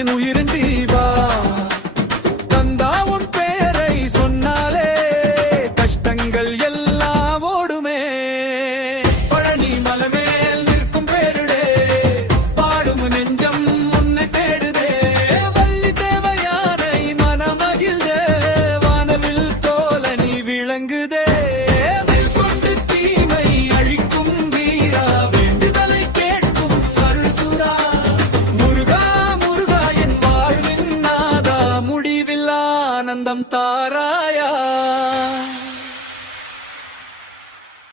என் உயிரின் தீபா தந்தா உன் பெயரை சொன்னாலே கஷ்டங்கள் எல்லாம் ஓடுமே. பழனி மலமேல் நிற்கும் பேருடே பாடும் நெஞ்சம் உன்னை தேடுதே. வள்ளி தேவையாரை மனமகிழ்ந்த வானவில் போல நீ விளங்குதே. கொண்டு தீமை அழிக்கும் வீரா வேண்டுதலை கேட்கும் அருள் சுரா. முருகா முருகா என் வாழ்வின் நாதா முடிவில் ஆனந்தம் தாராயா.